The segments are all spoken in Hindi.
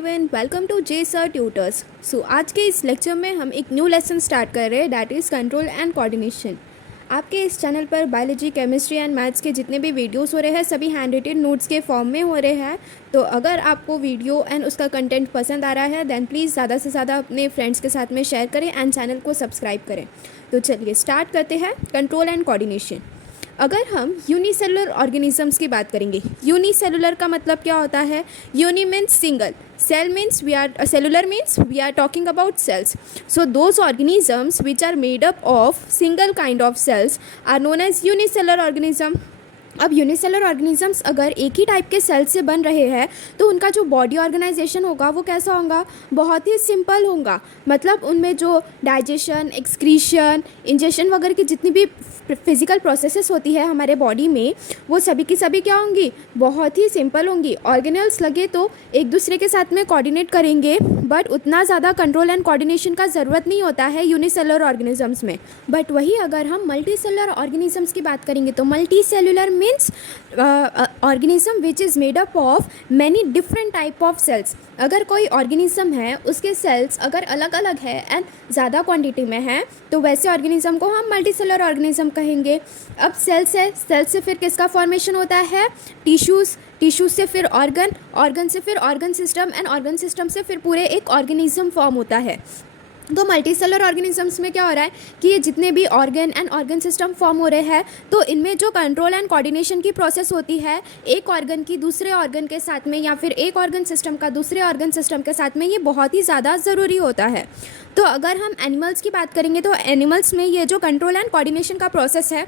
Everyone, welcome to J sir tutors. So आज के इस लेक्चर में हम एक न्यू लेसन स्टार्ट कर रहे हैं, that is control and coordination. आपके इस चैनल पर बायोलॉजी, केमिस्ट्री एंड मैथ्स के जितने भी वीडियोस हो रहे हैं सभी हैंड रिटन नोट्स के फॉर्म में हो रहे हैं। तो अगर आपको वीडियो एंड उसका कंटेंट पसंद आ रहा है देन प्लीज़ ज़्यादा से ज़्यादा अपने फ्रेंड्स के साथ में शेयर करें एंड चैनल को सब्सक्राइब करें। तो चलिए स्टार्ट करते हैं कंट्रोल एंड कोऑर्डिनेशन। अगर हम यूनिसेलुलर ऑर्गेनिजम्स की बात करेंगे, यूनिसेलुलर का मतलब क्या होता है? Uni means single, cell means we are cellular means we are talking about cells. So those organisms which are made up of single kind of cells are known as unicellular organism. अब यूनिसेलर ऑर्गेनिजम्स अगर एक ही टाइप के सेल से बन रहे हैं तो उनका जो बॉडी ऑर्गेनाइजेशन होगा वो कैसा होगा? बहुत ही सिंपल होगा। मतलब उनमें जो डाइजेशन, एक्सक्रीशन, इंजेशन वगैरह की जितनी भी फिजिकल प्रोसेसेस होती है हमारे बॉडी में वो सभी की सभी क्या होंगी? बहुत ही सिंपल होंगी। ऑर्गेनल्स लगे तो एक दूसरे के साथ में कोऑर्डिनेट करेंगे बट उतना ज़्यादा कंट्रोल एंड कोऑर्डिनेशन का ज़रूरत नहीं होता है यूनिसेलर ऑर्गेनिजम्स में। बट वही अगर हम मल्टी सेलुलर ऑर्गेनिजम्स की बात करेंगे तो multi cellular means organism which is made up of many different type of cells. अगर कोई ऑर्गेनिज्म है उसके सेल्स अगर अलग अलग है एंड ज़्यादा क्वांटिटी में है तो वैसे ऑर्गेनिज्म को हम मल्टी सेलुलर ऑर्गेनिज्म कहेंगे। अब सेल्स है, सेल्स से फिर किसका फॉर्मेशन होता है? टिश्यूज़, टिश्यूज से फिर ऑर्गन, ऑर्गन से फिर organ system and organ system से फिर पूरे एक ऑर्गेनिज्म फॉर्म होता है। तो मल्टी सेलुलर ऑर्गेनिजम्स में क्या हो रहा है कि ये जितने भी organ and organ system form हो रहे हैं तो इनमें जो कंट्रोल एंड कोऑर्डिनेशन की प्रोसेस होती है एक ऑर्गन की दूसरे ऑर्गन के साथ में या फिर एक ऑर्गन सिस्टम का दूसरे ऑर्गन सिस्टम के साथ में, ये बहुत ही ज़्यादा ज़रूरी होता है। तो अगर हम एनिमल्स की बात करेंगे तो एनिमल्स में ये जो कंट्रोल एंड कोऑर्डिनेशन का प्रोसेस है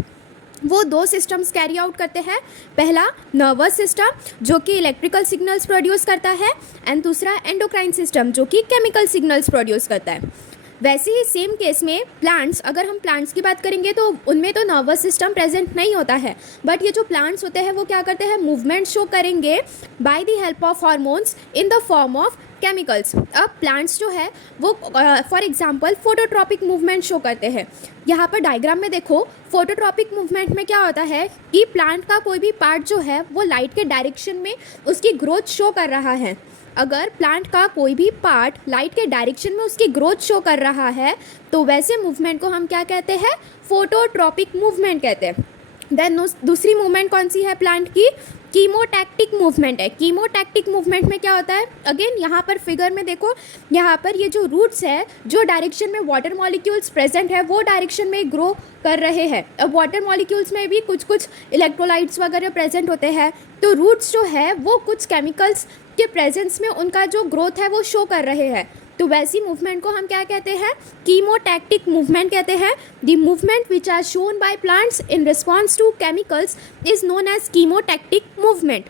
वो दो सिस्टम्स कैरी आउट करते हैं। पहला नर्वस सिस्टम जो कि इलेक्ट्रिकल सिग्नल्स प्रोड्यूस करता है एंड दूसरा एंडोक्राइन सिस्टम जो कि केमिकल सिग्नल्स प्रोड्यूस करता है। वैसे ही सेम केस में प्लांट्स, अगर हम प्लांट्स की बात करेंगे तो उनमें तो नर्वस सिस्टम प्रेजेंट नहीं होता है बट ये जो प्लांट्स होते हैं वो क्या करते हैं? मूवमेंट शो करेंगे bye the help of hormones in the form of chemicals. अब प्लांट्स जो है वो for example phototropic movement show करते हैं। यहाँ पर डायग्राम में देखो, फोटोट्रॉपिक मूवमेंट में क्या होता है कि प्लांट का कोई भी पार्ट जो है वो लाइट के डायरेक्शन में उसकी ग्रोथ शो कर रहा है। अगर प्लांट का कोई भी पार्ट लाइट के डायरेक्शन में उसकी ग्रोथ शो कर रहा है तो वैसे मूवमेंट को हम क्या कहते हैं? फोटोट्रॉपिक मूवमेंट कहते हैं। देन दूसरी मूवमेंट कौन सी है प्लांट की? कीमोटैक्टिक मूवमेंट है। कीमोटैक्टिक मूवमेंट में क्या होता है? अगेन यहाँ पर फिगर में देखो, यहाँ पर ये जो रूट्स है जो डायरेक्शन में वाटर मॉलिक्यूल्स प्रेजेंट है वो डायरेक्शन में ग्रो कर रहे हैं। अब वाटर मॉलिक्यूल्स में भी कुछ कुछ इलेक्ट्रोलाइट्स वगैरह प्रेजेंट होते हैं तो रूट्स जो है वो कुछ केमिकल्स के प्रेजेंस में उनका जो ग्रोथ है वो शो कर रहे हैं। तो वैसी मूवमेंट को हम क्या कहते हैं? कीमोटैक्टिक मूवमेंट कहते हैं। The movement which are shown by plants in response to chemicals is known as chemotactic movement.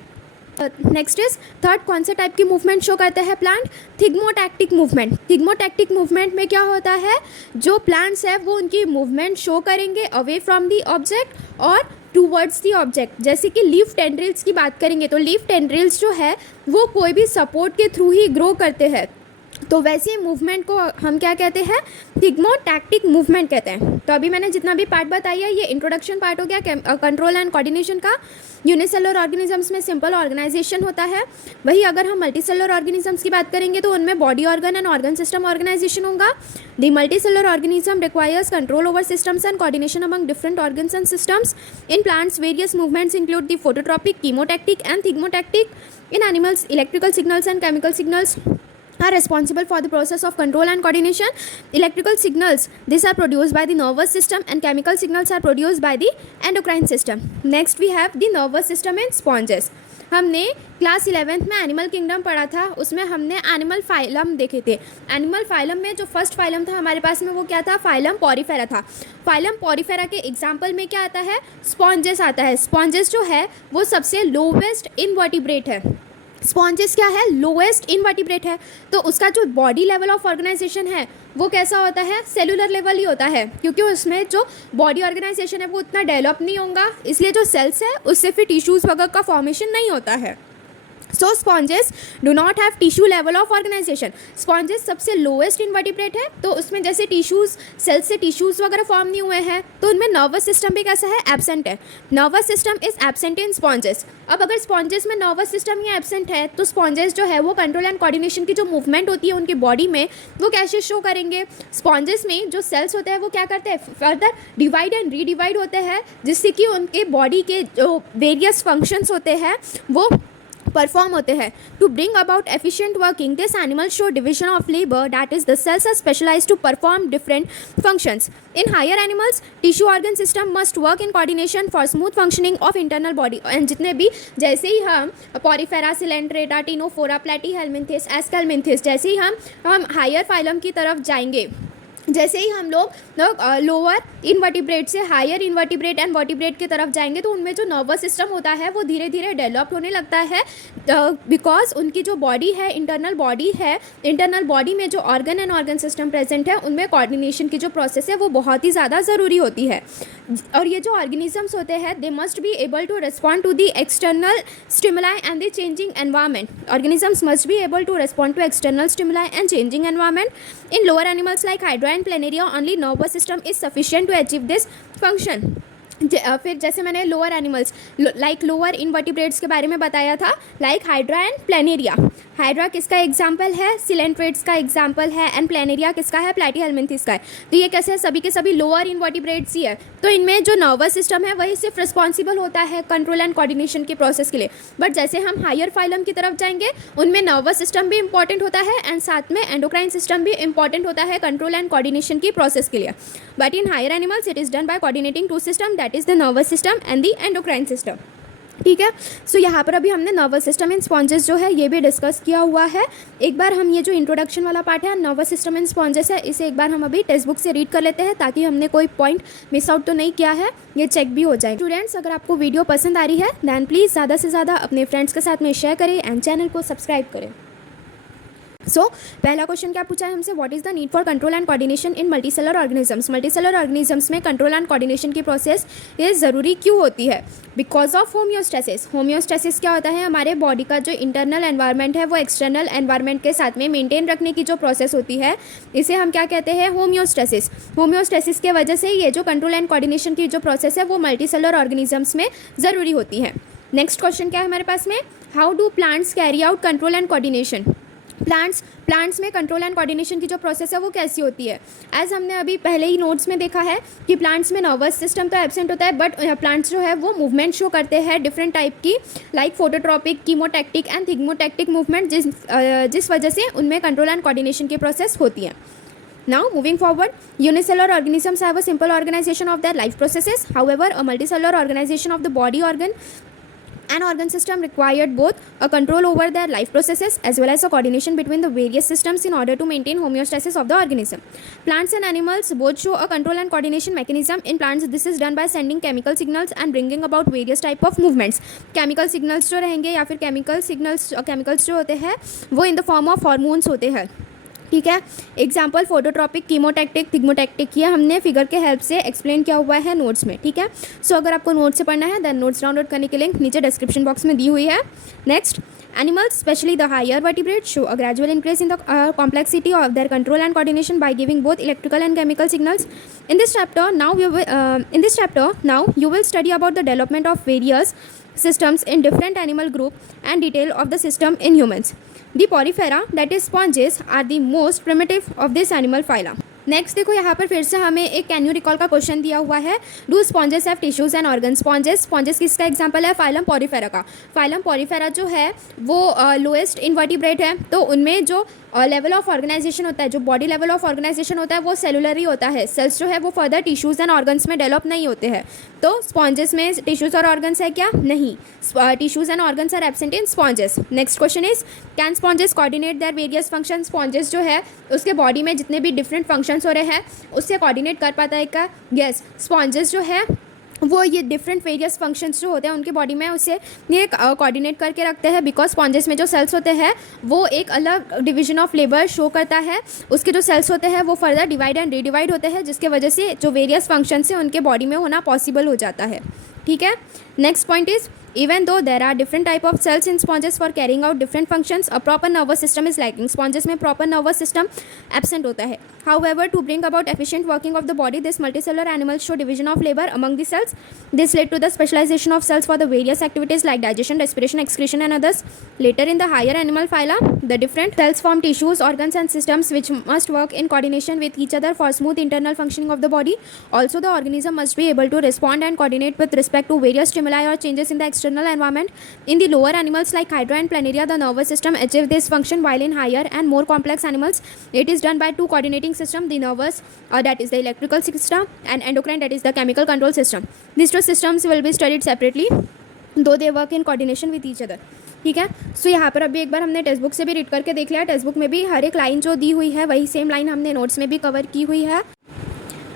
Next is third, कौन से टाइप की मूवमेंट शो करते हैं plant? Thigmotactic movement. Thigmotactic movement में क्या होता है? जो प्लांट्स है वो उनकी मूवमेंट शो करेंगे अवे फ्रॉम द ऑब्जेक्ट और टूवर्ड्स दी ऑब्जेक्ट। जैसे कि लीफ टेंड्रिल्स की बात करेंगे तो लीफ टेंड्रिल्स जो है वो कोई भी सपोर्ट के थ्रू ही ग्रो करते हैं। तो वैसे मूवमेंट को हम क्या कहते हैं? थिग्मोटैक्टिक मूवमेंट कहते हैं। तो अभी मैंने जितना भी पार्ट बताया ये इंट्रोडक्शन पार्ट हो गया कंट्रोल एंड कोऑर्डिनेशन का। यूनिसेलुलर ऑर्गेनिजम्स में सिंपल ऑर्गेनाइजेशन होता है। वही अगर हम मल्टीसेलुलर ऑर्गेनिजम्स की बात करेंगे तो उनमें body organ and organ system organisation होगा। The multicellular organism requires control over systems and coordination among different organs and systems. In plants various movements include the phototropic, chemotactic and thigmotactic. In animals, electrical signals and chemical signals are responsible for the process of control and coordination. Electrical signals, these are produced by the nervous system and chemical signals are produced by the endocrine system. Next we have the nervous system and sponges. हमने क्लास 11th में एनिमल किंगडम पढ़ा था, उसमें हमने एनिमल फाइलम देखे थे। एनिमल फाइलम में जो फर्स्ट फाइलम था हमारे पास में वो क्या था? फाइलम पॉरीफेरा था। फाइलम पॉरीफेरा के एग्जाम्पल में क्या आता है? स्पॉन्जेस आता है। स्पॉन्जेस जो है वो सबसे लोवेस्ट इनवर्टिब्रेट है। स्पॉन्जेस क्या है? लोएस्ट इनवर्टिब्रेट है। तो उसका जो बॉडी लेवल ऑफ ऑर्गेनाइजेशन है वो कैसा होता है? सेलुलर लेवल ही होता है क्योंकि उसमें जो बॉडी ऑर्गेनाइजेशन है वो उतना डेवलप नहीं होगा, इसलिए जो सेल्स है उससे फिर टिश्यूज़ वगैरह का फॉर्मेशन नहीं होता है। So sponges do not have tissue level of organisation. Sponges सबसे लोएस्ट इनवर्टिब्रेट है, तो उसमें जैसे टिश्यूज़ सेल्स से टिश्यूज़ वगैरह फॉर्म नहीं हुए हैं, तो उनमें नर्वस सिस्टम भी कैसा है, एब्सेंट है। Nervous system is absent in sponges. अब अगर स्पॉन्जेस में नर्वस सिस्टम ही एब्सेंट है तो स्पॉन्जेस जो है वो कंट्रोल एंड कोऑर्डिनेशन की जो मूवमेंट होती है उनकी बॉडी में वो कैसे शो करेंगे। स्पॉन्जेस में जो सेल्स होते हैं वो क्या करते हैं, फर्दर डिवाइड एंड रीडिवाइड होते हैं, जिससे कि उनके बॉडी के जो वेरियस फंक्शंस होते हैं वो परफॉर्म होते हैं। To bring about efficient working this animal show division of labour, that is the cells are specialised to perform different functions. In higher animals tissue organ system must work in coordination for smooth functioning of internal body. And जितने भी जैसे ही हम Porifera, Coelenterata, Ctenophora, Platyhelminthes, Aschelminthes, जैसे ही हम हायर फाइलम की तरफ जाएंगे, जैसे ही हम लोग लोअर इनवर्टिब्रेट से हायर इनवर्टिब्रेट एंड वर्टिब्रेट की तरफ जाएंगे तो उनमें जो नर्वस सिस्टम होता है वो धीरे धीरे डेवलप होने लगता है, बिकॉज उनकी जो बॉडी है, इंटरनल बॉडी में जो organ and organ system present है उनमें कोऑर्डिनेशन की जो प्रोसेस है वो बहुत ही ज़्यादा ज़रूरी होती है। और ये जो ऑर्गेनिजम्स होते हैं they must be able to respond to the external stimuli and the changing environment. Organisms must be able to respond to external stimuli and changing environment. In lower animals like hydra and planaria only nervous system is sufficient to achieve this function. फिर जैसे मैंने lower animals like lower invertebrates के बारे में बताया था, like hydra and planaria. Hydra किसका एग्जाम्पल है, सिलेंट्रेट्स का एग्जाम्पल है, एंड प्लेनेरिया किसका है, प्लेटीहेलमिंथिस का है। तो ये कैसे है, सभी के सभी लोअर इनवर्टिब्रेट्स ही है। तो इनमें जो नर्वस सिस्टम है वही सिर्फ रिस्पॉन्सिबल होता है कंट्रोल एंड कोऑर्डिनेशन के प्रोसेस के लिए। बट जैसे हम हायर फाइलम की तरफ जाएंगे उनमें नर्वस सिस्टम भी इंपॉर्टेंट होता है एंड साथ में एंडोक्राइन सिस्टम भी इंपॉर्टेंट होता है कंट्रोल एंड कोऑर्डिनेशन की प्रोसेस के लिए। But in higher animals it is done by coordinating two system, that is the nervous system and the endocrine system. ठीक है, सो यहाँ पर अभी हमने नर्वस सिस्टम इन स्पॉन्जेस जो है ये भी डिस्कस किया हुआ है। एक बार हम ये जो इंट्रोडक्शन वाला पार्ट है नर्वस सिस्टम इन स्पॉन्जेस है, इसे एक बार हम अभी टेक्स्ट बुक से रीड कर लेते हैं ताकि हमने कोई पॉइंट मिस आउट तो नहीं किया है, ये चेक भी हो जाए। स्टूडेंट्स, अगर आपको वीडियो पसंद आ रही है दैन प्लीज़ ज़्यादा से ज़्यादा अपने फ्रेंड्स के साथ में शेयर करें एंड चैनल को सब्सक्राइब करें। सो पहला क्वेश्चन क्या पूछा है हमसे, what is the need for control and coordination in multicellular organisms. Multicellular organisms में कंट्रोल एंड कोऑर्डिनेशन की प्रोसेस ये ज़रूरी क्यों होती है, बिकॉज ऑफ होम्योस्टेसिस। होम्योस्टेसिस क्या होता है, हमारे बॉडी का जो इंटरनल एनवायरनमेंट है वो एक्सटर्नल एनवायरनमेंट के साथ में मेंटेन रखने की जो प्रोसेस होती है इसे हम क्या कहते हैं, होम्योस्टेसिस। होम्योस्टेसिस के वजह से ये जो कंट्रोल एंड कोऑर्डिनेशन की जो प्रोसेस है वो मल्टीसेलर ऑर्गेनिजम्स में ज़रूरी होती है। नेक्स्ट क्वेश्चन क्या है हमारे पास में, how do plants carry out control and coordination. Plants में कंट्रोल एंड कोऑर्डिनेशन की जो प्रोसेस है वो कैसी होती है। एज हमने अभी पहले ही नोट्स में देखा है कि प्लांट्स में नर्वस सिस्टम तो एब्सेंट होता है, बट प्लांट्स जो है वो मूवमेंट शो करते हैं डिफरेंट टाइप की, like phototropic, chemotactic and थिग्मोटैक्टिक movement, जिस वजह से उनमें कंट्रोल एंड कोऑर्डिनेशन की प्रोसेस होती है। Now moving forward, unicellular organisms have a simple organization of their life processes. However, a multicellular organization of the body organ and organ system required both a control over their life processes as well as a coordination between the various systems in order to maintain homeostasis of the organism. Plants and animals both show a control and coordination mechanism. In plants this is done by sending chemical signals and bringing about various type of movements. Chemical signals जो रहेंगे या फिर chemicals जो होते हैं वो in the form of hormones होते हैं। ठीक है, एग्जाम्पल फोटोट्रॉपिक, कीमोटैक्टिक, थिग्मोटैक्टिक, ये हमने फिगर के हेल्प से एक्सप्लेन किया हुआ है नोट्स में। ठीक है, सो अगर आपको नोट्स से पढ़ना है देन नोट्स डाउनलोड करने की लिंक नीचे डिस्क्रिप्शन बॉक्स में दी हुई है। Next, animals especially the higher vertebrates show a gradual increase in the complexity of their control and coordination by giving both electrical and chemical signals. In this chapter now you will study about the development of various systems in different animal group and detail of the system in humans. The porifera, that is sponges, are the most primitive of this animal phyla. Next देखो यहाँ पर फिर से हमें एक कैन यू रिकॉल का क्वेश्चन दिया हुआ है, do sponges have tissues and organ. Sponges किसका एग्जांपल है, फाइलम पॉरीफेरा का। फाइलम पॉरीफेरा जो है वो लोएस्ट इनवर्टिब्रेट है, तो उनमें जो लेवल ऑफ ऑर्गेनाइजेशन होता है, जो बॉडी लेवल ऑफ ऑर्गेनाइजेशन होता है वो सेलुलर ही होता है। सेल्स जो है वो फर्दर टिश्यूज़ एंड ऑर्गन्स में डेवलप नहीं होते हैं। तो स्पॉन्जेस में टिश्यूज़ और ऑर्गन्स है क्या, नहीं, tissues and organs are absent in sponges. Next question is, can sponges coordinate their various function. Sponges जो है उसके बॉडी में जितने भी डिफरेंट फंक्शंस हो रहे हैं उससे कोऑर्डिनेट कर पाता है क्या, यस। स्पॉन्जेस जो है वो ये डिफरेंट वेरियस फंक्शंस जो होते हैं उनके बॉडी में उसे ये कोऑर्डिनेट करके रखते हैं, बिकॉज स्पॉन्जेस में जो सेल्स होते हैं वो एक अलग डिवीजन ऑफ लेबर शो करता है। उसके जो सेल्स होते हैं वो फर्दर डिवाइड एंड रीडिवाइड होते हैं, जिसके वजह से जो वेरियस फंक्शंस हैं उनके बॉडी में होना पॉसिबल हो जाता है। ठीक है, Next point is, even though there are different type of cells in sponges for carrying out different functions, a proper nervous system is lacking. Sponges में proper nervous system absent होता है. However, to bring about efficient working of the body, this multicellular animals show division of labor among the cells. This led to the specialization of cells for the various activities like digestion, respiration, excretion and others. Later in the higher animal phyla, the different cells form tissues, organs and systems which must work in coordination with each other for smooth internal functioning of the body. Also, the organism must be able to respond and coordinate with respect to various stimuli or changes in the external environment. In the lower animals like Hydra and Planaria, the nervous system achieves this function, while in higher and more complex animals, it is done by two coordinating system, the nervous, that is the electrical system, and endocrine, that is the chemical control system. These two systems will be studied separately, though they work in coordination with each other. ठीक है. सो यहाँ पर अभी एक बार हमने टेक्स्ट बुक से भी रीड करके देख लिया. टेक्स्ट बुक में भी हर एक लाइन जो दी हुई है वही सेम लाइन हमने नोट्स में भी कवर की हुई है.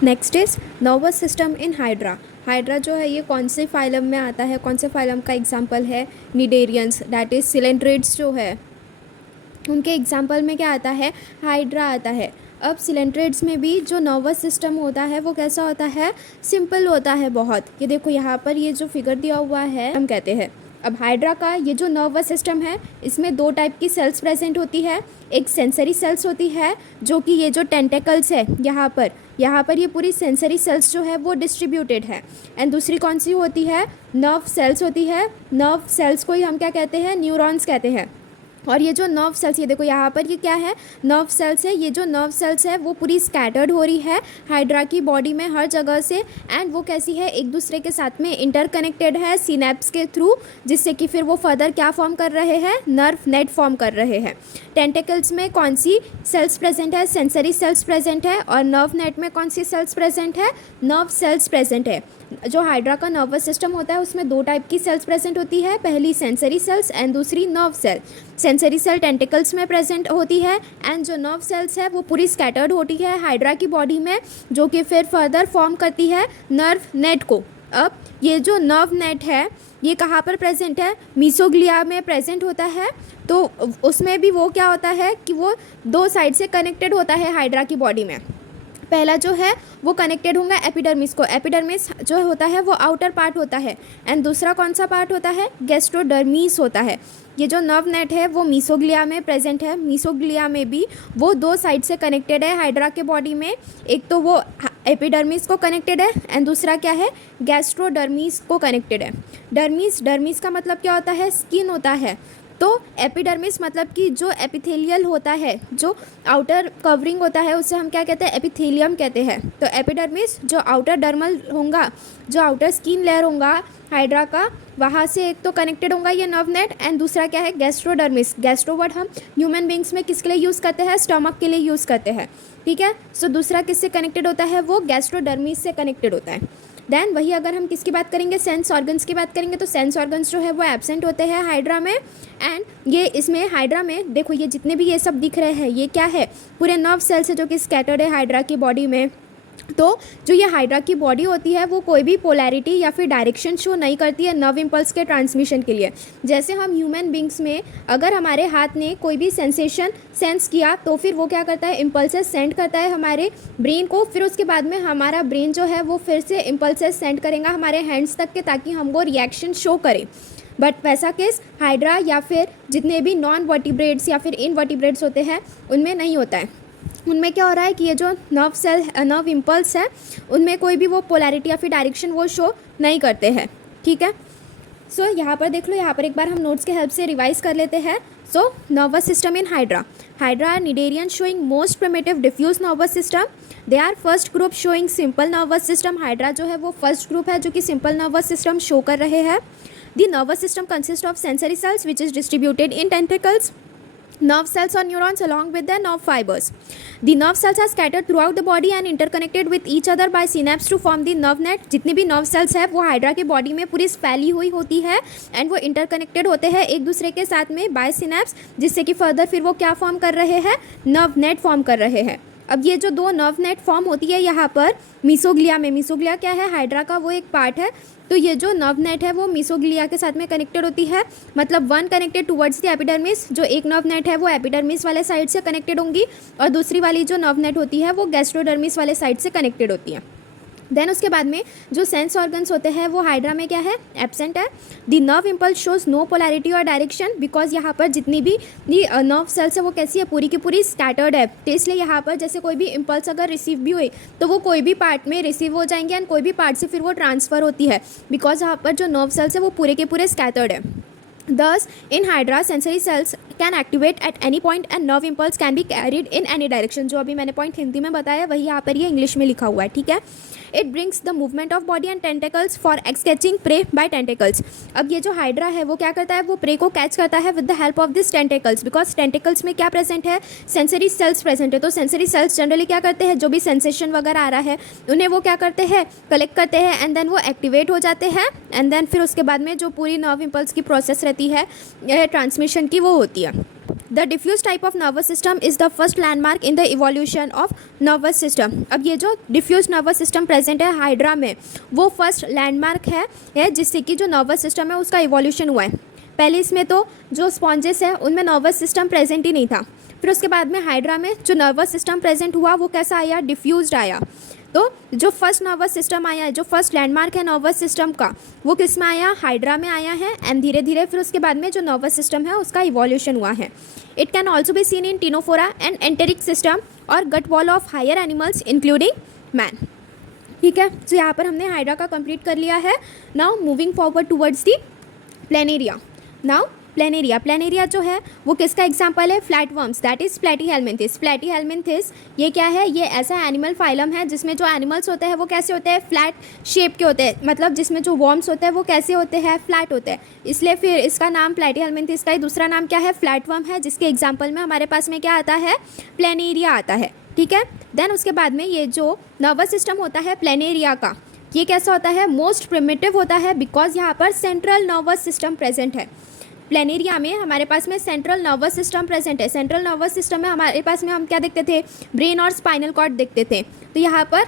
Next is nervous system in hydra. Hydra जो है ये कौन से फाइलम में आता है, कौन से फाइलम का एग्जाम्पल है? निडेरियंस, दैट इज सिलेंड्रेट्स जो है उनके एग्जाम्पल में क्या आता है? हाइड्रा आता है. अब सिलेंड्रेट्स में भी जो नर्वस सिस्टम होता है वो कैसा होता है? सिंपल होता है बहुत. ये देखो यहाँ पर ये जो फिगर दिया हुआ है हम कहते हैं. अब हाइड्रा का ये जो नर्वस सिस्टम है इसमें दो टाइप की सेल्स प्रेजेंट होती है. एक सेंसरी सेल्स होती है जो कि ये जो टेंटेकल्स है यहाँ पर ये पूरी सेंसरी सेल्स जो है वो डिस्ट्रीब्यूटेड है. एंड दूसरी कौन सी होती है? नर्व सेल्स होती है. नर्व सेल्स को ही हम क्या कहते हैं? न्यूरॉन्स कहते हैं. और ये जो नर्व सेल्स, ये देखो यहाँ पर ये क्या है? नर्व सेल्स है. ये जो नर्व सेल्स है वो पूरी स्कैटर्ड हो रही है हाइड्रा की बॉडी में हर जगह से. एंड वो कैसी है? एक दूसरे के साथ में इंटरकनेक्टेड है सिनेप्स के थ्रू, जिससे कि फिर वो फर्दर क्या फॉर्म कर रहे हैं? नर्व नेट फॉर्म कर रहे हैं. टेंटिकल्स में कौन सी सेल्स प्रेजेंट है? सेंसरी सेल्स प्रेजेंट है. और नर्व नेट में कौन सी सेल्स प्रेजेंट है? नर्व सेल्स प्रेजेंट है. जो हाइड्रा का नर्वस सिस्टम होता है उसमें दो टाइप की सेल्स प्रेजेंट होती है. पहली सेंसरी सेल्स एंड दूसरी nerve cell. Sensory cell tentacles में प्रेजेंट होती है एंड जो नर्व सेल्स है वो पूरी स्कैटर्ड होती है हाइड्रा की बॉडी में, जो कि फिर फर्दर फॉर्म करती है नर्व नेट को. अब ये जो नर्व नेट है ये कहाँ पर प्रेजेंट है? मीसोग्लिया में प्रेजेंट होता है. तो उसमें भी वो क्या होता है कि वो दो साइड से कनेक्टेड होता है हाइड्रा की बॉडी में. पहला जो है वो कनेक्टेड होगा एपिडर्मिस को. एपिडर्मिस जो होता है वो आउटर पार्ट होता है. एंड दूसरा कौन सा पार्ट होता है? गैस्ट्रोडर्मिस होता है. ये जो नर्व नेट है वो मीसोग्लिया में प्रेजेंट है. मीसोग्लिया में भी वो दो साइड से कनेक्टेड है हाइड्रा के बॉडी में. एक तो वो एपिडर्मिस को कनेक्टेड है एंड दूसरा क्या है? गैस्ट्रोडर्मिस को कनेक्टेड है. डर्मिस का मतलब क्या होता है? स्किन होता है. तो एपिडर्मिस मतलब कि जो एपिथेलियल होता है, जो आउटर कवरिंग होता है उसे हम क्या कहते हैं? एपिथेलियम कहते हैं. तो एपिडर्मिस जो आउटर डर्मल होगा, जो आउटर स्किन लेयर होगा हाइड्रा का, वहाँ से एक तो कनेक्टेड होगा ये नर्व नेट एंड दूसरा क्या है? गैस्ट्रोडर्मिस. गैस्ट्रो वर्ड हम ह्यूमन बींग्स में किसके लिए यूज़ करते हैं? स्टमक के लिए यूज़ करते हैं. ठीक है. सो दूसरा किससे कनेक्टेड होता है? वो गैस्ट्रोडर्मिस से कनेक्टेड होता है. देन वही अगर हम किसकी बात करेंगे? सेंस ऑर्गन्स की बात करेंगे तो सेंस ऑर्गन्स जो है वो एब्सेंट होते हैं हाइड्रा में. एंड ये इसमें हाइड्रा में देखो ये जितने भी ये सब दिख रहे हैं ये क्या है? पूरे नर्व सेल्स है जो कि स्कैटर्ड है हाइड्रा की बॉडी में. तो जो ये हाइड्रा की बॉडी होती है वो कोई भी पोलैरिटी या फिर डायरेक्शन शो नहीं करती है नर्व इम्पल्स के ट्रांसमिशन के लिए. जैसे हम ह्यूमन बींग्स में अगर हमारे हाथ ने कोई भी सेंसेशन सेंस किया तो फिर वो क्या करता है? इम्पल्सेस सेंड करता है हमारे ब्रेन को. फिर उसके बाद में हमारा ब्रेन जो है वो फिर से इम्पल्सेस सेंड करेगा हमारे हैंड्स तक के, ताकि हम वो रिएक्शन शो करें. बट वैसा केस हाइड्रा या फिर जितने भी नॉन वर्टिब्रेट्स या फिर इनवर्टिब्रेट्स होते हैं उनमें नहीं होता है. उनमें क्या हो रहा है कि ये जो नर्व इम्पल्स है उनमें कोई भी वो पोलैरिटी या फिर डायरेक्शन वो शो नहीं करते हैं. ठीक है. सो यहाँ पर देख लो, यहाँ पर एक बार हम नोट्स के हेल्प से रिवाइज कर लेते हैं. So nervous system in hydra. Hydra are cnidarian showing most primitive diffuse nervous system. They are first group showing simple nervous system. Hydra जो है वो फर्स्ट ग्रुप है जो कि सिंपल नर्वस सिस्टम शो कर रहे हैं. The nervous system consist of sensory cells which is distributed in tentacles, nerve cells or neurons along with their nerve fibers. The nerve cells are scattered throughout the body and interconnected with each other by synapse to form the nerve net. जितने भी nerve cells है वो हाइड्रा के बॉडी में पूरी फैली हुई होती है एंड वो इंटरकनेक्टेड होते हैं एक दूसरे के साथ में बाय सिनेप्स, जिससे कि फर्दर फिर वो क्या फॉर्म कर रहे हैं? नर्व नेट फॉर्म कर रहे हैं. अब ये जो दो नर्व नेट फॉर्म होती है यहाँ पर मीसोग्लिया में, मीसोग्लिया क्या है? हाइड्रा का वो एक पार्ट है. तो ये जो नर्व नेट है वो मीसोग्लिया के साथ में कनेक्टेड होती है. मतलब one connected towards the epidermis. जो एक नर्व नेट है वो एपिडर्मिस वाले साइड से कनेक्टेड होंगी और दूसरी वाली जो नर्व नेट होती है वो गैस्ट्रोडर्मिस वाले साइड से कनेक्टेड होती है. देन उसके बाद में जो सेंस ऑर्गन्स होते हैं वो हाइड्रा में क्या है, एब्सेंट है। The nerve impulse shows no polarity और डायरेक्शन, बिकॉज यहाँ पर जितनी भी नर्व सेल्स है वो कैसी है, पूरी की पूरी स्कैटर्ड है। तो इसलिए यहाँ पर जैसे कोई भी इम्पल्स अगर रिसीव भी हुई तो वो कोई भी पार्ट में रिसीव हो जाएंगे एंड कोई भी पार्ट से फिर वो ट्रांसफ़र होती है, बिकॉज यहाँ पर जो नर्व सेल्स है वो पूरे के पूरे स्कैटर्ड है। Thus, in Hydra, sensory cells can activate at any point and nerve impulse can be carried in any direction। जो अभी मैंने पॉइंट हिंदी में बताया वही यहाँ पर ये इंग्लिश में लिखा हुआ है, ठीक है। It brings the movement of body and tentacles for catching prey by tentacles। अब ये जो हाइड्रा है वो क्या करता है, वो प्रे को कैच करता है with the help of this tentacles, because tentacles में क्या प्रेजेंट है, सेंसरी सेल्स प्रेजेंट है। तो सेंसरी सेल्स जनरली क्या करते हैं, जो भी सेंसेशन वगैरह आ रहा है उन्हें वो क्या करते हैं, कलेक्ट करते हैं एंड देन वो एक्टिवेट हो जाते हैं एंड देन फिर उसके बाद में जो पूरी नर्व इम्पल्स की प्रोसेस रहती है ट्रांसमिशन की वो होती है। The diffuse type of nervous system is the first landmark in the evolution of nervous system. अब ये जो डिफ्यूज नर्वस सिस्टम प्रेजेंट है हाइड्रा में वो फर्स्ट लैंडमार्क है जिससे कि जो नर्वस सिस्टम है उसका इवोल्यूशन हुआ है। पहले इसमें तो जो स्पॉन्जेस है उनमें नर्वस सिस्टम प्रेजेंट ही नहीं था, फिर उसके बाद में हाइड्रा में जो नर्वस सिस्टम प्रेजेंट हुआ वो कैसा आया, डिफ्यूज्ड आया। तो जो फर्स्ट नर्वस सिस्टम आया है, जो फर्स्ट लैंडमार्क है नर्वस सिस्टम का, वो किस में आया, हाइड्रा में आया है एंड धीरे धीरे फिर उसके बाद में जो नर्वस सिस्टम है उसका इवोल्यूशन हुआ है। It can also be seen in ctenophora and enteric system और gut wall of higher animals including man. ठीक है, तो यहाँ पर हमने हाइड्रा का कंप्लीट कर लिया है। Now moving forward towards the planaria. Now planaria जो है वो किसका एग्जाम्पल है, फ्लैट वर्म्स, दैट इज प्लेटीहेल्मिन्थिस। प्लेटीहेल्मिन्थिस ये क्या है, ये ऐसा एनिमल फाइलम है जिसमें जो एनिमल्स होते हैं वो कैसे होते हैं, फ्लैट शेप के होते हैं, मतलब जिसमें जो वर्म्स होते हैं वो कैसे होते हैं, फ्लैट होते हैं, इसलिए फिर इसका नाम प्लेटीहेल्मिन्थिस का ही दूसरा नाम क्या है, फ्लैट वर्म है, जिसके एग्जाम्पल में हमारे पास में क्या आता है, प्लेनेरिया आता है। ठीक है, देन उसके बाद में ये जो नर्वस सिस्टम होता है प्लेनेरिया का, ये कैसा होता है, मोस्ट प्रिमिटिव होता है, बिकॉज यहाँ पर सेंट्रल नर्वस सिस्टम प्रेजेंट है। प्लेनेरिया में हमारे पास में सेंट्रल नर्वस सिस्टम प्रेजेंट है। सेंट्रल नर्वस सिस्टम में हमारे पास में हम क्या देखते थे, ब्रेन और स्पाइनल कॉर्ड देखते थे। तो यहाँ पर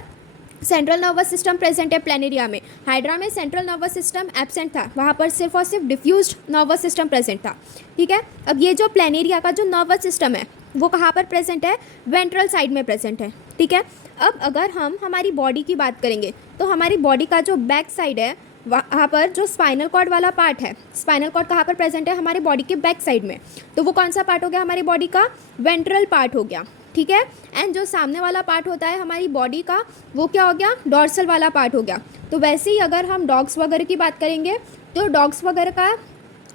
सेंट्रल नर्वस सिस्टम प्रेजेंट है प्लेनेरिया में। हाइड्रा में सेंट्रल नर्वस सिस्टम एब्सेंट था, वहाँ पर सिर्फ और सिर्फ डिफ्यूज्ड नर्वस सिस्टम प्रेजेंट था। ठीक है, अब ये जो प्लेनेरिया का जो नर्वस सिस्टम है वो कहाँ पर प्रेजेंट है, वेंट्रल साइड में प्रेजेंट है। ठीक है, अब अगर हम हमारी बॉडी की बात करेंगे तो हमारी बॉडी का जो बैक साइड है वहाँ पर जो स्पाइनल कॉर्ड वाला पार्ट है, स्पाइनल कॉर्ड कहाँ पर प्रेजेंट है, हमारी बॉडी के बैक साइड में। तो वो कौन सा पार्ट हो गया हमारी बॉडी का, वेंट्रल पार्ट हो गया। ठीक है, एंड जो सामने वाला पार्ट होता है हमारी बॉडी का वो क्या हो गया, डॉर्सल वाला पार्ट हो गया। तो वैसे ही अगर हम डॉग्स वगैरह की बात करेंगे तो डॉग्स वगैरह का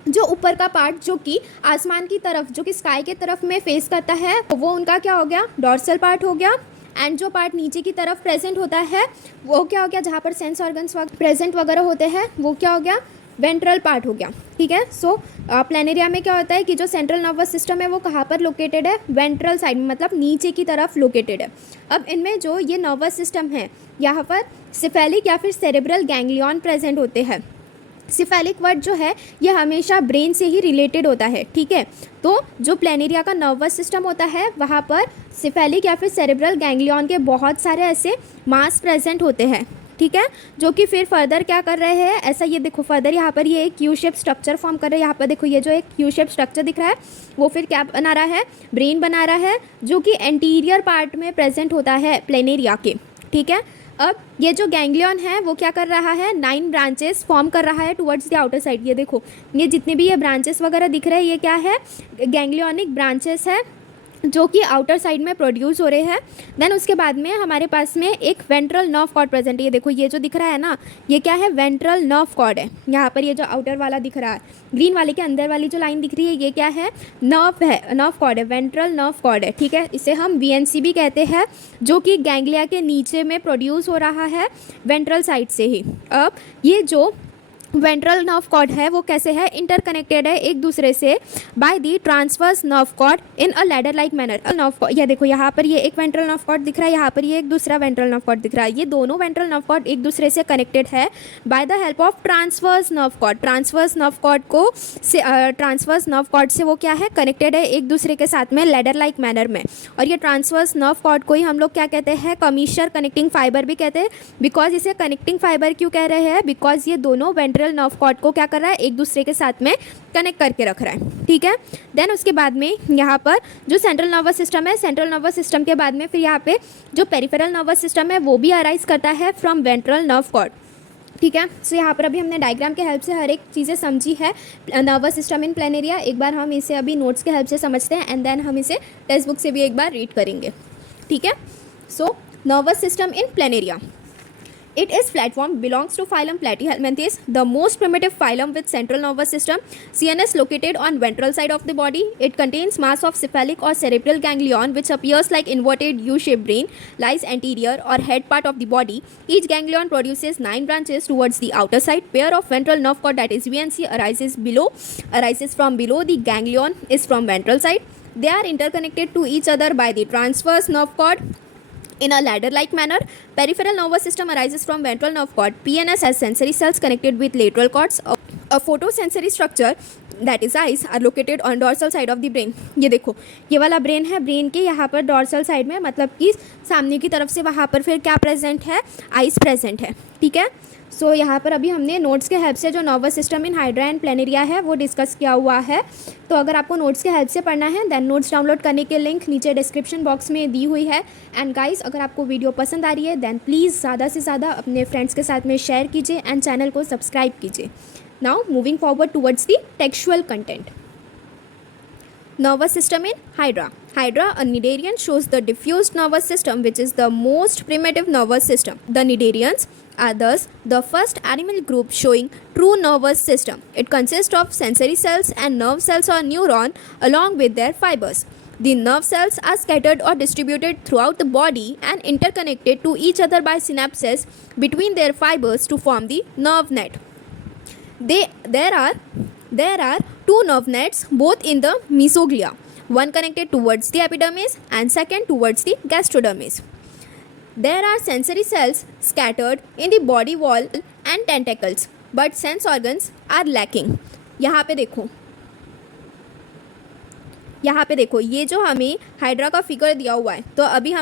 जो ऊपर का पार्ट जो कि आसमान की तरफ, जो कि स्काई के तरफ में फेस करता है, वो उनका क्या हो गया, डॉर्सल पार्ट हो गया। एंड जो पार्ट नीचे की तरफ प्रेजेंट होता है वो क्या हो गया, जहाँ पर सेंस ऑर्गन्स प्रेजेंट वगैरह होते हैं वो क्या हो गया, वेंट्रल पार्ट हो गया। ठीक है, सो प्लेनेरिया में क्या होता है कि जो सेंट्रल नर्वस सिस्टम है वो कहाँ पर लोकेटेड है, वेंट्रल साइड में, मतलब नीचे की तरफ लोकेटेड है। अब इनमें जो ये नर्वस सिस्टम है यहाँ पर सिफेलिक या फिर सेरेब्रल गैंग्लियन प्रेजेंट होते हैं। सिफेलिक वर्ड जो है ये हमेशा ब्रेन से ही रिलेटेड होता है। ठीक है, तो जो प्लेनेरिया का नर्वस सिस्टम होता है वहाँ पर सिफेलिक या फिर सेरेब्रल गैंग्लियन के बहुत सारे ऐसे मास प्रेजेंट होते हैं। ठीक है, जो कि फिर फर्दर क्या कर रहे हैं, ऐसा ये देखो फर्दर यहाँ पर ये एक यू शेप स्ट्रक्चर फॉर्म कर रहे हैं। यहाँ पर देखो ये जो एक यू शेप स्ट्रक्चर दिख रहा है वो फिर क्या बना रहा है, ब्रेन बना रहा है, जो कि एंटीरियर पार्ट में प्रेजेंट होता है प्लेनेरिया के। ठीक है, अब ये जो गैंग्लियन है वो क्या कर रहा है, 9 ब्रांचेस फॉर्म कर रहा है टुवर्ड्स द आउटर साइड। ये देखो ये जितने भी ये ब्रांचेस वगैरह दिख रहे हैं ये क्या है, गैंग्लियनिक ब्रांचेस है जो कि आउटर साइड में प्रोड्यूस हो रहे हैं। देन उसके बाद में हमारे पास में एक वेंट्रल नर्व कॉर्ड प्रेजेंट है। ये देखो ये जो दिख रहा है ना, ये क्या है, वेंट्रल नर्व कॉर्ड है। यहाँ पर ये जो आउटर वाला दिख रहा है, ग्रीन वाले के अंदर वाली जो लाइन दिख रही है ये क्या है, नर्व है, नर्व कॉर्ड है, वेंट्रल नर्व कॉर्ड है। ठीक है, इसे हम वीएनसी भी कहते हैं, जो कि गैंग्लिया के नीचे में प्रोड्यूस हो रहा है वेंट्रल साइड से ही। अब ये जो वेंट्रल नर्व कॉर्ड है वो कैसे है, इंटरकनेक्टेड है एक दूसरे से by the transverse nerve cord in a ladder like manner. Nerve, ये देखो यहाँ पर ये एक वेंट्रल नर्व कॉर्ड दिख रहा है, यहाँ पर ये एक दूसरा वेंट्रल नर्व कॉर्ड दिख रहा है। ये दोनों वेंट्रल नर्व कॉर्ड एक दूसरे से कनेक्टेड है by the help of transverse nerve cord. Transverse nerve cord को से ट्रांसवर्स नर्व कॉर्ड से वो क्या है, कनेक्टेड है एक दूसरे के साथ में लैडर लाइक मैनर में। और ये ट्रांसवर्स नर्व कॉर्ड को ही हम लोग क्या कहते हैं, कमीशर कनेक्टिंग फाइबर भी कहते हैं। बिकॉज इसे कनेक्टिंग फाइबर क्यों कह रहे हैं, बिकॉज ये दोनों वेंट्रल पेरिफेरल नर्व कॉर्ड को क्या कर रहा है, एक दूसरे के साथ में कनेक्ट करके रख रहा है, ठीक है। देन उसके बाद में यहाँ पर जो सेंट्रल नर्वस सिस्टम है, सेंट्रल नर्वस सिस्टम के बाद में फिर यहाँ पे जो पेरिफेरल नर्वस सिस्टम है वो भी अराइज करता है फ्रॉम वेंट्रल नर्व कॉर्ड, ठीक है। सो यहाँ पर अभी हमने डायग्राम के हेल्प से हर एक चीज़ें समझी है नर्वस सिस्टम इन प्लेनेरिया। एक बार हम इसे अभी नोट्स के हेल्प से समझते हैं एंड देन हम इसे टेक्स्ट बुक से भी एक बार रीड करेंगे, ठीक है। सो nervous system in planaria, it is flatworm, belongs to phylum Platyhelminthes, the most primitive phylum with central nervous system, CNS located on ventral side of the body. It contains mass of cephalic or cerebral ganglion which appears like inverted U-shaped brain, lies anterior or head part of the body. Each ganglion produces 9 branches towards the outer side. Pair of ventral nerve cord, that is VNC, arises from below. The ganglion is from ventral side. They are interconnected to each other by the transverse nerve cord in a ladder-like manner. Peripheral nervous system arises from ventral nerve cord. PNS has sensory cells connected with lateral cords. A photosensory structure, that is eyes, are located on dorsal side of the brain. ये देखो, ये वाला ब्रेन है, ब्रेन के यहाँ पर डॉर्सल साइड में, मतलब कि सामने की तरफ से वहाँ पर फिर क्या प्रेजेंट है, आइस प्रेजेंट है, ठीक है। सो यहाँ पर अभी हमने नोट्स के हेल्प से जो nervous system in hydra and planaria है वो डिस्कस किया हुआ है। तो अगर आपको नोट्स के हेल्प से पढ़ना है देन नोट्स डाउनलोड करने के लिंक नीचे डिस्क्रिप्शन बॉक्स में दी हुई है। एंड गाइस, अगर आपको वीडियो पसंद आ रही है देन प्लीज़ ज़्यादा से ज़्यादा अपने फ्रेंड्स के साथ में शेयर कीजिए एंड चैनल को सब्सक्राइब कीजिए। Now moving forward towards the textual content. Nervous system in Hydra. Hydra, a cnidarian, shows the diffused nervous system, which is the most primitive nervous system. The cnidarians are thus the first animal group showing true nervous system. It consists of sensory cells and nerve cells or neuron along with their fibers. The nerve cells are scattered or distributed throughout the body and interconnected to each other by synapses between their fibers to form the nerve net. There are two nerve nets both in the mesoglia, one connected towards the epidermis and second towards the gastrodermis. There are sensory cells scattered in the body wall and tentacles, but sense organs are lacking. यहाँ पे देखो ये जो हमें हाइड्रा का फिगर दिया हुआ है, तो अभी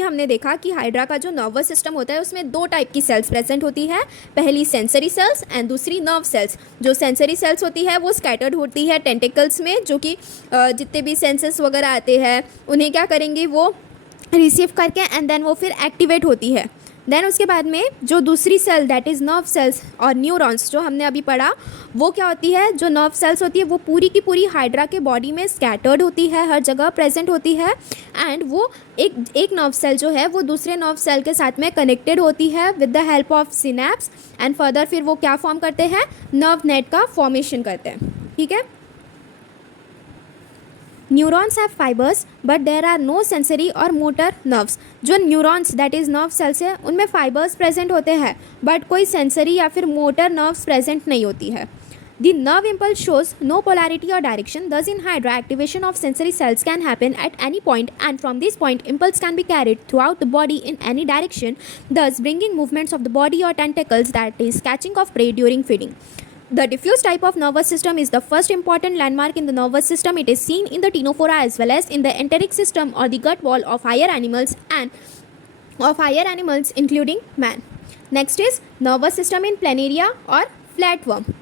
हमने देखा कि हाइड्रा का जो नर्वस सिस्टम होता है उसमें दो टाइप की सेल्स प्रेजेंट होती है, पहली सेंसरी सेल्स एंड दूसरी नर्व सेल्स। जो सेंसरी सेल्स होती है वो स्कैटर्ड होती है टेंटिकल्स में, जो कि जितने भी सेंसेस वगैरह आते हैं उन्हें क्या करेंगी, वो रिसीव करके एंड देन वो फिर एक्टिवेट होती है। देन उसके बाद में जो दूसरी cell that is nerve cells और न्यूरॉन्स जो हमने अभी पढ़ा, वो क्या होती है, जो नर्व सेल्स होती है वो पूरी की पूरी हाइड्रा के बॉडी में स्कैटर्ड होती है, हर जगह प्रेजेंट होती है एंड वो एक नर्व सेल जो है वो दूसरे नर्व सेल के साथ में कनेक्टेड होती है with the help of synapse and further फिर वो क्या फॉर्म करते हैं, नर्व नेट का फॉर्मेशन करते हैं, ठीक है। Neurons have fibres but there are no sensory और मोटर नर्व्स। जो neurons that is nerve cells है उनमें फाइबर्स प्रेजेंट होते हैं बट कोई सेंसरी या फिर मोटर नर्व्स प्रेजेंट नहीं होती है। The nerve impulse shows no polarity or direction. Thus, in Hydra, activation of sensory cells can happen at any point, and from this point, impulse can be carried throughout the body in any direction, thus bringing movements of the body or tentacles, that is, catching of prey during feeding. The diffuse type of nervous system is the first important landmark in the nervous system. It is seen in the ctenophora as well as in the enteric system or the gut wall of higher animals including man. Next is nervous system in Planaria or flatworm.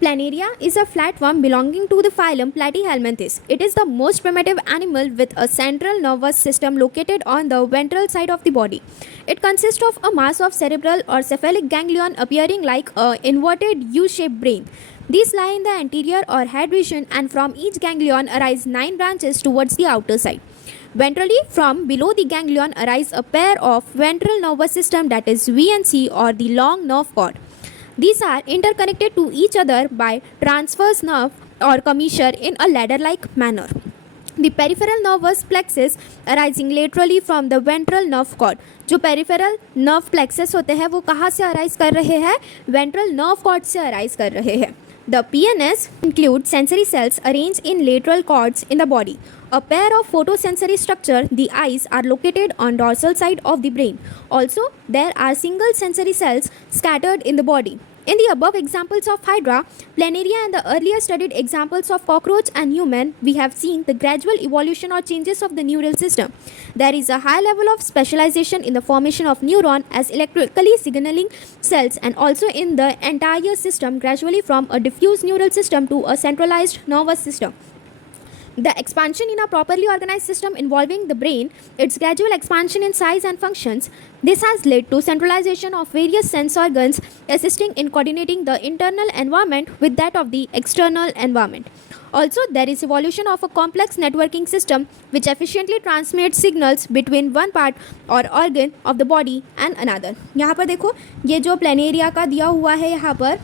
Planaria is a flatworm belonging to the phylum Platyhelminthes. It is the most primitive animal with a central nervous system located on the ventral side of the body. It consists of a mass of cerebral or cephalic ganglion appearing like a inverted U-shaped brain. These lie in the anterior or head region, and from each ganglion arise 9 branches towards the outer side. Ventrally, from below the ganglion arise a pair of ventral nervous system, that is VNC, or the long nerve cord. These are interconnected to each other by transverse nerve or commissure in a ladder-like manner. The peripheral nervous plexus arising laterally from the ventral nerve cord. जो peripheral nerve plexus होते हैं वो कहाँ से arise कर रहे हैं? Ventral nerve cord से arise कर रहे हैं. The PNS include sensory cells arranged in lateral cords in the body. A pair of photosensory structure, the eyes, are located on dorsal side of the brain. Also, there are single sensory cells scattered in the body. In the above examples of Hydra, Planaria and the earlier studied examples of cockroach and human, we have seen the gradual evolution or changes of the neural system. There is a high level of specialization in the formation of neuron as electrically signaling cells and also in the entire system gradually from a diffuse neural system to a centralized nervous system. The expansion in a properly organized system involving the brain, its gradual expansion in size and functions, this has led to centralization of various sense organs assisting in coordinating the internal environment with that of the external environment. Also, there is evolution of a complex networking system which efficiently transmits signals between one part or organ of the body and another. यहाँ पर देखो ये जो प्लेनेरिया का दिया हुआ है यहाँ पर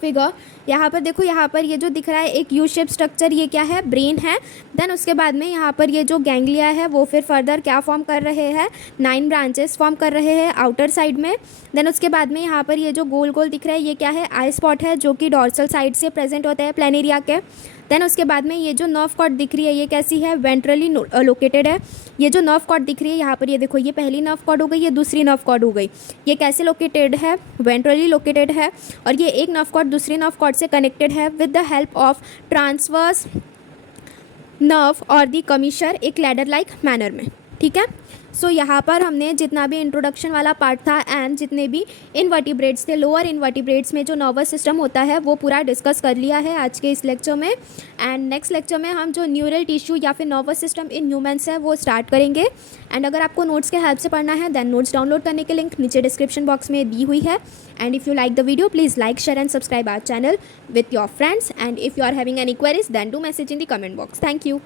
फिगर, यहाँ पर देखो, यहाँ पर ये जो दिख रहा है एक यू शेप स्ट्रक्चर, ये क्या है, ब्रेन है। देन उसके बाद में यहाँ पर ये जो गैंग्लिया है वो फिर फर्दर क्या फॉर्म कर रहे हैं, 9 ब्रांचेस फॉर्म कर रहे हैं आउटर साइड में। देन उसके बाद में यहाँ पर ये जो गोल गोल दिख रहा है ये क्या है, आई स्पॉट है जो कि डॉर्सल साइड से प्रेजेंट होता है प्लेनेरिया के। देन उसके बाद में ये जो नर्व कॉर्ड दिख रही है ये कैसी है, वेंट्रली लोकेटेड है। ये जो नर्व कॉर्ड दिख रही है यहाँ पर ये देखो, ये पहली नर्व कॉर्ड हो गई, ये दूसरी नर्व कॉर्ड हो गई। ये कैसे लोकेटेड है, वेंट्रली लोकेटेड है। और ये एक नर्व कॉर्ड दूसरी नर्व कॉर्ड से कनेक्टेड है with the help of transverse nerve और द कमीशर एक लैडर लाइक मैनर में। ठीक है, सो यहाँ पर हमने जितना भी इंट्रोडक्शन वाला पार्ट था एंड जितने भी इनवर्टिब्रेट्स थे, लोअर इनवर्टिब्रेट्स में जो नर्वस सिस्टम होता है वो पूरा डिस्कस कर लिया है आज के इस लेक्चर में। एंड नेक्स्ट लेक्चर में हम जो न्यूरल टिश्यू या फिर नर्वस सिस्टम इन ह्यूमंस है वो स्टार्ट करेंगे। एंड अगर आपको नोट्स के हेल्प से पढ़ना है देन नोट्स डाउनलोड करने के लिंक नीचे डिस्क्रिप्शन बॉक्स में दी हुई है। And if you like the video please like, share and subscribe our channel with your friends. And if you are having any queries then do message in the comment box. Thank you.